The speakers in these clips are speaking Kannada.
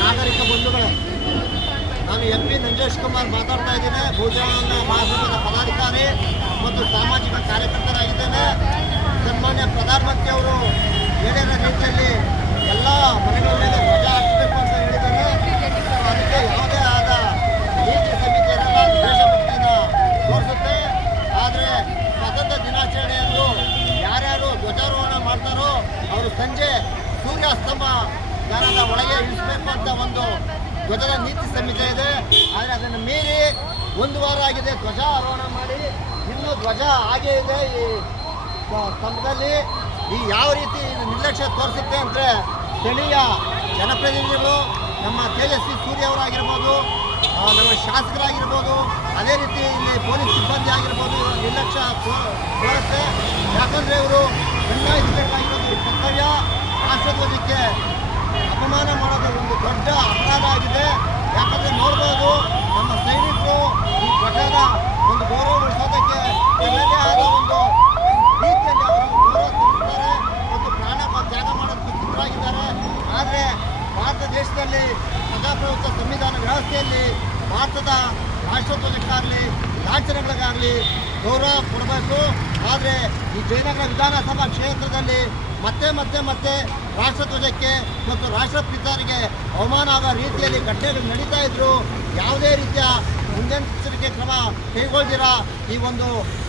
ನಾಗರಿಕ ಬಂಧುಗಳೇ. ನಾನು ಎಂ ಪಿ ನಂಜೇಶ್ ಕುಮಾರ್ ಮಾತಾಡ್ತಾ ಇದ್ದೇನೆ. ಭೂಜನ ಮಹಾಸಭಾದ ಪದಾಧಿಕಾರಿ ಮತ್ತು ಸಾಮಾಜಿಕ ಕಾರ್ಯಕರ್ತರಾಗಿದ್ದೇನೆ. ಸನ್ಮಾನ್ಯ ಪ್ರಧಾನಮಂತ್ರಿ ಅವರು ಹೇಳಿದ ರೀತಿಯಲ್ಲಿ ಎಲ್ಲ ಮನೆಗಳ ಮೇಲೆ ಧ್ವಜ ಹಾಕಬೇಕು ಅಂತ ಹೇಳಿದ್ದಾರೆ. ಅದಕ್ಕೆ ಯಾವುದೇ ಆದ ನೀತಿ ಸಮಿತಿಯನ್ನೆಲ್ಲ ದೇಶಭಕ್ತಿಯನ್ನು ತೋರಿಸುತ್ತೆ. ಆದರೆ ಸ್ವತಂತ್ರ ದಿನಾಚರಣೆಯನ್ನು ಯಾರ್ಯಾರು ಧ್ವಜಾರೋಹಣ ಮಾಡ್ತಾರೋ, ಅವರು ಸಂಜೆ ಸೂರ್ಯಾಸ್ತಮ ಗಾನದ ಒಳಗೆ ಇಳಿಸಬೇಕು ಅಂತ ಒಂದು ಧ್ವಜದ ನೀತಿ ಸಂಹಿತೆ ಇದೆ. ಆದರೆ ಅದನ್ನು ಮೀರಿ ಒಂದು ವಾರ ಆಗಿದೆ. ಧ್ವಜ ಆರೋಹಣ ಮಾಡಿ. ಇನ್ನೂ ಧ್ವಜ ಹಾಗೇ ಇದೆ ಈ ಸ್ತಂಭದಲ್ಲಿ. ಈ ಯಾವ ರೀತಿ ನಿರ್ಲಕ್ಷ್ಯ ತೋರಿಸುತ್ತೆ ಅಂದರೆ ಸ್ಥಳೀಯ ಜನಪ್ರತಿನಿಧಿಗಳು, ನಮ್ಮ ತೇಜಸ್ವಿ ಸೂರ್ಯ ಅವರಾಗಿರ್ಬೋದು ನಮ್ಮ ಶಾಸಕರಾಗಿರ್ಬೋದು, ಅದೇ ರೀತಿ ಇಲ್ಲಿ ಪೊಲೀಸ್ ಸಿಬ್ಬಂದಿ ಆಗಿರ್ಬೋದು ನಿರ್ಲಕ್ಷ್ಯ ತೋ- ತೋರುತ್ತೆ ಯಾಕಂದರೆ ಇವರು ಕರ್ತವ್ಯ ರಾಷ್ಟ್ರಧ್ವಜಕ್ಕೆ ಅಪಮಾನ ಮಾಡೋದು ಒಂದು ದೊಡ್ಡ ಅಪರಾಧ ಆಗಿದೆ. ಯಾಕಂದರೆ ನೋಡ್ಬೋದು, ನಮ್ಮ ಸೈನಿಕರು ಈ ಧ್ವಜದ ಒಂದು ಗೌರವ ಉಳಿಸೋದಕ್ಕೆ ಎಲ್ಲದೇ ಆದ ಒಂದು ರೀತಿಯಲ್ಲಿ ಅವರು ಗೌರವ ಸಲ್ಲಿಸ್ತಾರೆ. ಮತ್ತು ಪ್ರಾಣ ತ್ಯಾಗ ಮಾಡೋದಕ್ಕೆ ಸಿದ್ಧರಾಗಿದ್ದಾರೆ. ಆದರೆ ಭಾರತ ದೇಶದಲ್ಲಿ ಪ್ರಜಾಪ್ರಭುತ್ವ ಸಂವಿಧಾನ ವ್ಯವಸ್ಥೆಯಲ್ಲಿ ಭಾರತದ ರಾಷ್ಟ್ರಧ್ವಜಕ್ಕಾಗಲಿ ಲಾಂಛನಗಳಿಗಾಗಲಿ ಗೌರವ ಕೊಡಬೇಕು. ಆದರೆ ಈ ಜಯನಗರ ವಿಧಾನಸಭಾ ಕ್ಷೇತ್ರದಲ್ಲಿ ಮತ್ತೆ ಮತ್ತೆ ಮತ್ತೆ ರಾಷ್ಟ್ರಧ್ವಜಕ್ಕೆ ಮತ್ತು ರಾಷ್ಟ್ರಪಿತರಿಗೆ ಅವಮಾನ ಆಗುವ ರೀತಿಯಲ್ಲಿ ಘಟನೆಗಳು ನಡೀತಾ ಇದ್ರು, ಯಾವುದೇ ರೀತಿಯ ಮುನ್ನೆಚ್ಚರಿಕೆ ಕ್ರಮ ಕೈಗೊಳ್ದಿರ ಈ ಒಂದು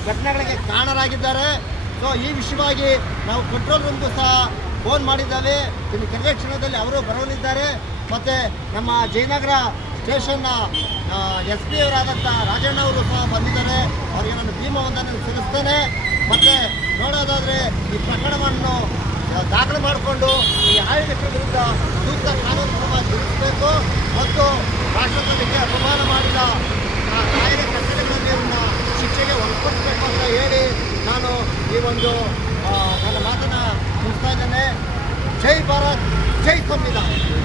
ಘಟನೆಗಳಿಗೆ ಕಾರಣರಾಗಿದ್ದಾರೆ. ಸೊ ಈ ವಿಷಯವಾಗಿ ನಾವು ಕಂಟ್ರೋಲ್ ರೂಮ್ಗೂ ಸಹ ಫೋನ್ ಮಾಡಿದ್ದಾವೆ. ಇನ್ನು ಕೆಲವೇ ಕ್ಷಣದಲ್ಲಿ ಅವರು ಬರಲಿದ್ದಾರೆ ಮತ್ತು ನಮ್ಮ ಜಯನಗರ ಸ್ಟೇಷನ್ನ ಎಸ್ ಪಿ ಅವರಾದಂಥ ರಾಜಣ್ಣ ಅವರು ಸಹ ಬಂದಿದ್ದಾರೆ. ಅವರಿಗೆ ನಾನು ಭೀಮವಂದನೆ ತಿಳಿಸ್ತೇನೆ ಮತ್ತು ನೋಡೋದಾದರೆ ಈ ಪ್ರಕರಣವನ್ನು ದಾಖಲು ಮಾಡಿಕೊಂಡು ಈ ಆಡಳಿತರ ವಿರುದ್ಧ ಸೂಕ್ತ ಕಾನೂನು ಕ್ರಮ ಜರುಗಿಸಬೇಕು. ಮತ್ತು ರಾಷ್ಟ್ರದಲ್ಲಿ ಅಪಮಾನ ಮಾಡಿದ ಕಾಯಿಲೆ ಕಟ್ಟಡಗಳಲ್ಲಿ ಅವ್ರನ್ನ ಶಿಕ್ಷೆಗೆ ಒಳಪಡಿಸಬೇಕು ಅಂತ ಹೇಳಿ ನಾನು ಈ ಒಂದು ನನ್ನ ಮಾತನ್ನು ಮುಗಿಸ್ತಾ ಇದ್ದೇನೆ. ಜೈ ಭಾರತ್, ಜೈ ಸಂವಿಧಾನ.